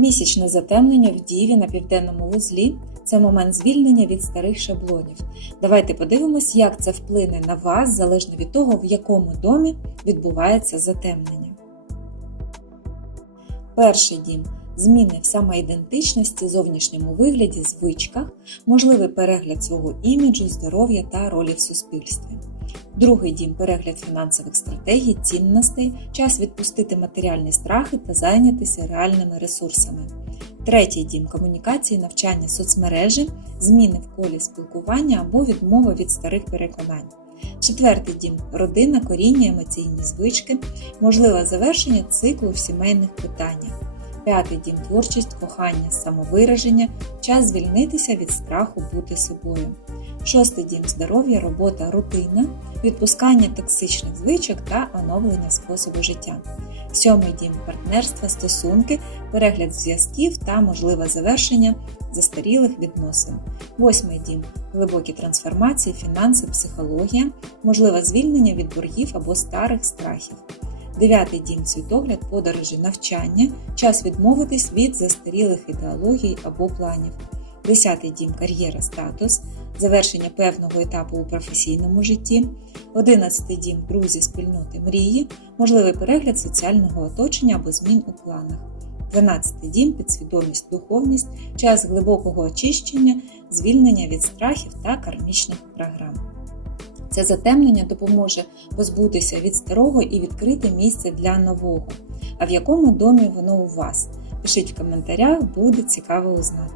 Місячне затемнення в Діві на південному вузлі це момент звільнення від старих шаблонів. Давайте подивимось, як це вплине на вас залежно від того, в якому домі відбувається затемнення. Перший дім зміни в самоідентичності, зовнішньому вигляді, звичках, можливий перегляд свого іміджу, здоров'я та ролі в суспільстві. Другий дім перегляд фінансових стратегій, цінностей, час відпустити матеріальні страхи та зайнятися реальними ресурсами. Третій дім комунікації, навчання соцмережі, зміни в колі спілкування або відмова від старих переконань. Четвертий дім родина, коріння, емоційні звички, можливе завершення циклу в сімейних питаннях. П'ятий дім творчість, кохання, самовираження, час звільнитися від страху бути собою. Шостий дім здоров'я, робота, рутина, відпускання токсичних звичок та оновлення способу життя. Сьомий дім партнерства, стосунки, перегляд зв'язків та можливе завершення застарілих відносин. Восьмий дім глибокі трансформації, фінанси, психологія, можливе звільнення від боргів або старих страхів. Дев'ятий дім світогляд, подорожі, навчання, час відмовитись від застарілих ідеологій або планів. Десятий дім кар'єра, статус, завершення певного етапу у професійному житті. Одинадцятий дім друзі, спільноти, мрії, можливий перегляд соціального оточення або змін у планах. 12 дім підсвідомість, духовність, час глибокого очищення, звільнення від страхів та кармічних програм. Це затемнення допоможе позбутися від старого і відкрити місце для нового. А в якому домі воно у вас? Пишіть в коментарях, буде цікаво узнати.